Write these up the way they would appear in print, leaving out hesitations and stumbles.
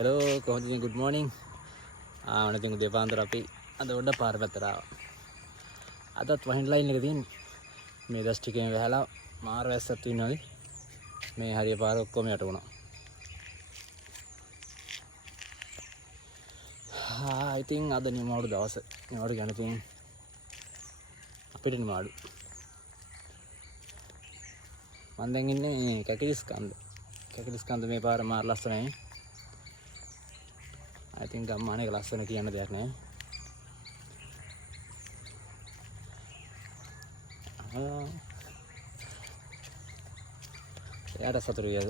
Hello, කොහොමද ඉතින් good morning. ආවන ඉතින් උදේ පාන්දර අපි අද උඩ පාර පැත්තට ආවා. අදත් වහින් ලයින් එක තියෙන්නේ. මේ දස් ටිකෙන් වැහලා මාර වැස්සක් තියෙනවානේ. මේ හරිය පාර ඔක්කොම යට වුණා. ඉතින් අද නිමාඩු දවස. නිමාඩු ගන්න තියෙන අපිට නිමාඩු. මම දැන් ඉන්නේ කැකිලිස්කන්ද. කැකිලිස්කන්ද මේ පාර මාර ලස්සනයි. I think ගම්මානේ ලස්සන කියන්න දෙයක් නෑ. එයාට සතුටුයි අද.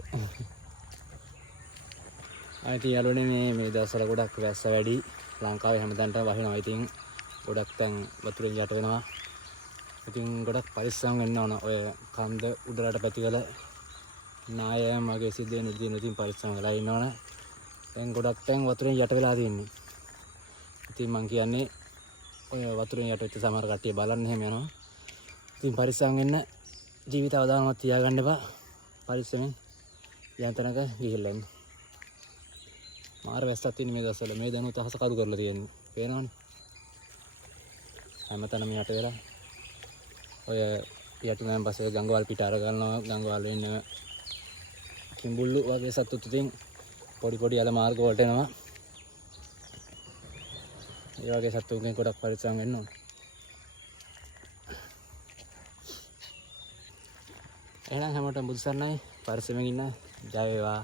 ඉතින් යාළුවනේ මේ දවස්වල ගොඩක් වැස්ස වැඩි. ලංකාවේ හැමතැනට වහිනවා. ඉතින් ගොඩක් තැන් වතුරෙන් යට වෙනවා. ඉතින් ගොඩක් පරිස්සම් වෙන්න ඕන. ඔය කන්ද උඩරට පැතිවල නායයන් වගේ සිද්ධ වෙන ඉතින් පරිස්සම් වෙලා ඉන්න ඕන. දැන් ගොඩක් තැන් වතුරෙන් යට වෙලා තියෙන්නේ. ඉතින් මං කියන්නේ ඔය වතුරෙන් යට වෙච්ච සමහර කට්ටිය බලන්න එහෙම යනවා. ඉතින් පරිස්සම් වෙන්න ජීවිත අවදානමක් තියාගන්න එපා. පරිස්සමෙන් යන තැනක ගිහිල්ලා එන්න. මාර වැස්සක් තියෙන මේ දවස්වල. මේ දැනුත් අහස කරු කරලා තියෙන්නේ. පේනවනේ. හැමතැනම යට වෙලා. ඔය යට නම් පස්සේ ගංගවල් පිට අර ගන්නවා. ගංගවල් වෙන්නේ කිඹුල්ලු වගේ සතුත් ඉතින් පොඩි යල මාර්ග වලට එනවා. ඒ වගේ සතුන්ගෙන් ගොඩක් පරිස්සම් වෙන්න ඕන. එහෙනම් හැමෝටම බුදු සරණයි. පරිස්සමෙන් ඉන්න. ජය වේවා.